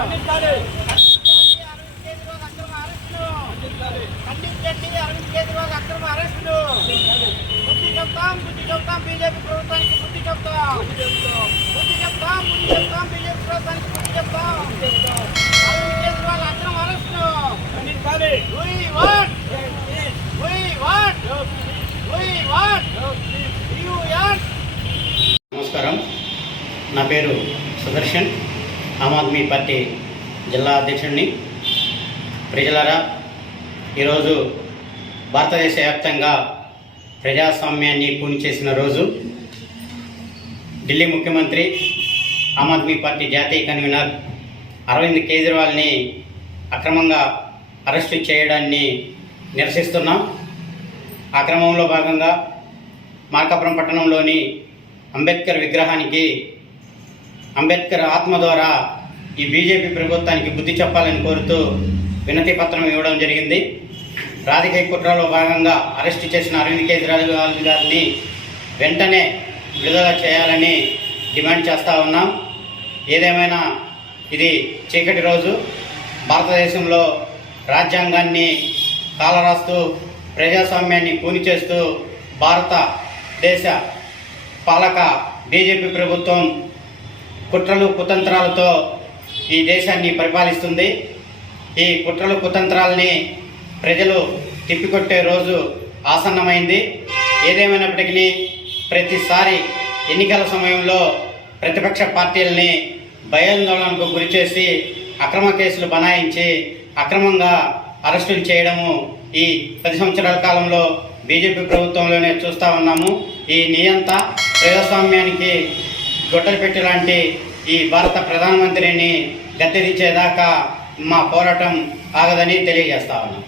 ఖండించండి అరవింద్ కేజ్రీవాల్ అక్రమ అరెస్టులు. బుద్ధి చెప్తాం బుద్ధి చెప్తాం బీజేపీ ప్రభుత్వానికి బుద్ధి చెప్తాం. బుద్ధి చెప్తాం. బుద్ధి చెప్తాం బీజేపీ ప్రభుత్వానికి బుద్ధి చెప్తాం. అరవింద్ కేజ్రీవాల్ అక్రమ అరెస్టులు. want, we want, we want, you want. నమస్కారం. నా పేరు సుదర్శన్. ఆమ్ ఆద్మీ పార్టీ జిల్లా అధ్యక్షుడిని. ప్రజలారా ఈరోజు భారతదేశ వ్యాప్తంగా ప్రజాస్వామ్యాన్ని పూర్తి చేసిన రోజు. ఢిల్లీ ముఖ్యమంత్రి ఆమ్ ఆద్మీ పార్టీ జాతీయ కన్వీనర్ అరవింద్ కేజ్రీవాల్ని అక్రమంగా అరెస్టు చేయడాన్ని నిరసిస్తున్నాం. ఆ క్రమంలో భాగంగా మార్కాపురం పట్టణంలోని అంబేద్కర్ విగ్రహానికి అంబేద్కర్ ఆత్మ ద్వారా ఈ బీజేపీ ప్రభుత్వానికి బుద్ధి చెప్పాలని కోరుతూ వినతి పత్రం ఇవ్వడం జరిగింది. రాజకీయ కుట్రలో భాగంగా అరెస్టు చేసిన అరవింద్ కేజ్రీవాల్ గారిని వెంటనే విడుదల చేయాలని డిమాండ్ చేస్తూ ఉన్నాం. ఏదేమైనా ఇది చీకటి రోజు. భారతదేశంలో రాజ్యాంగాన్ని కాలరాస్తూ ప్రజాస్వామ్యాన్ని కూని చేస్తూ భారతదేశ పాలక బీజేపీ ప్రభుత్వం కుట్రలు కుతంత్రాలతో ఈ దేశాన్ని పరిపాలిస్తుంది. ఈ కుట్రలు కుతంత్రాలని ప్రజలు తిప్పికొట్టే రోజు ఆసన్నమైంది. ఏదేమైనప్పటికీ ప్రతిసారి ఎన్నికల సమయంలో ప్రతిపక్ష పార్టీలని భయాందోళనకు గురిచేసి అక్రమ కేసులు బనాయించి అక్రమంగా అరెస్టులు చేయడము ఈ పది సంవత్సరాల కాలంలో బీజేపీ ప్రభుత్వంలోనే చూస్తూ ఉన్నాము. ఈ నియంత ప్రజాస్వామ్యానికి గొడ్డలు పెట్టి లాంటి ఈ భారత ప్రధానమంత్రిని గద్దెదించేదాకా మా పోరాటం ఆగదని తెలియజేస్తా ఉన్నాం.